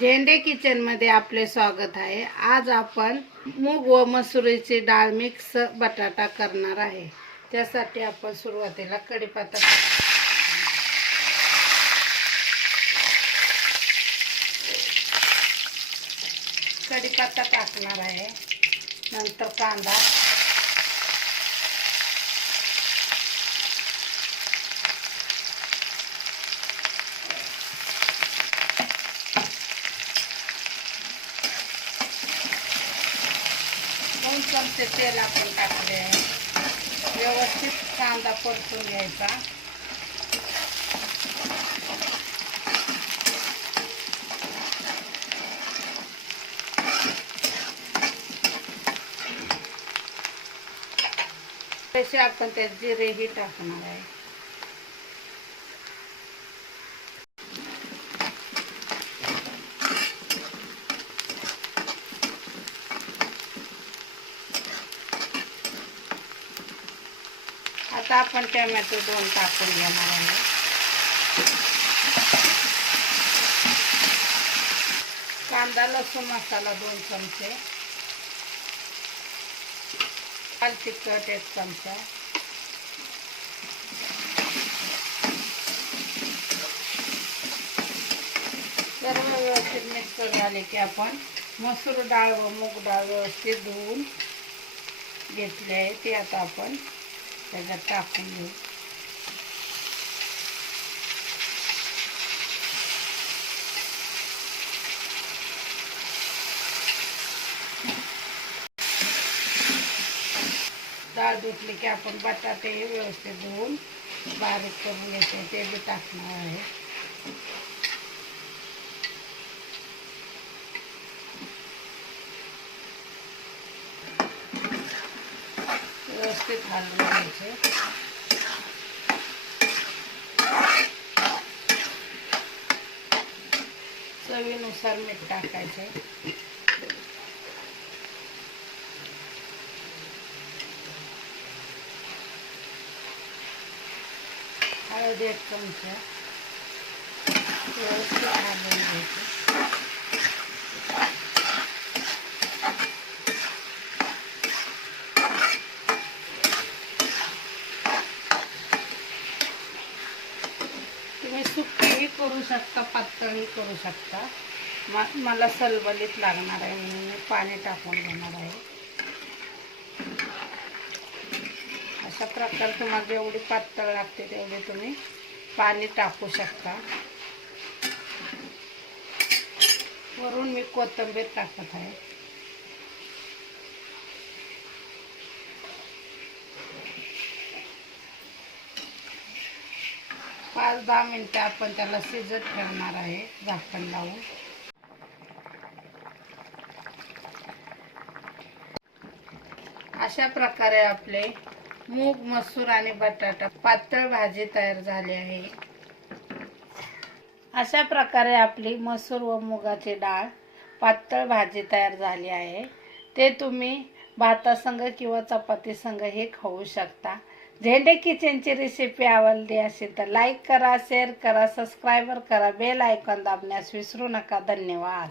झेंडे किचन मध्ये आपले स्वागत आहे। आज आपण मूग व मसुरीची डाळ मिक्स बटाटा करणार आहे। त्यासाठी आपण सुरुवातीला कढीपत्ता टाकणार आहे। नंतर कांदा, दोन चमचे तेल आपण टाकले आहे। व्यवस्थित कांदा परतून घ्यायचा। तसे आपण त्यात जिरेही टाकणार आहे। आता आपण टोमॅटो 2 टाकून घेणार आहे। कांदा लसूण मसाला 2 चमचे, लाल तिखट 1 चमचा, सर्व व्यवस्थित मिक्स झाले की आपण मसूर डाळ व मूग डाळ व्यवस्थित धुवून घेतले आहे ते आता आपण त्याच्यात टाकून घेऊ। डाळ धुतली की आपण बटाटे व्यवस्थित धुवून बारीक करून घ्यायचे ते बी टाकणार आहे। व्यवस्थित हलवून घ्यायचे। चवीनुसार मीठ टाकायचे। हळद 1 चमचा, व्यवस्थित हलवून घ्यायचे। तुम्ही सुकीही करू शकता, पातळही करू शकता। मला सलबलीत लागणार आहे म्हणून मी पाणी टाकून घेणार आहे। अशा प्रकारे तुम्हाला जेवढी पातळ लागते तेवढे तुम्ही पाणी टाकू शकता। वरून मी कोथिंबीर टाकत आहे। पाच 10 मिनिटं आपण त्याला शिजत ठेवणार आहे झाकण लावून। अशा प्रकारे आपले मूग, मसूर आणि बटाटा पातळ भाजी तयार झाली आहे। अशा प्रकारे आपली मसूर व मुगाची डाळ पातळ भाजी तयार झाली आहे। ते तुम्ही भातासंग किंवा चपातीसंग हे खाऊ शकता। झेंडे किचनची रेसिपी आवडली असेल तर लाईक करा, शेअर करा, सबस्क्राईब करा, बेल आयकॉन दाबण्यास विसरू नका। धन्यवाद।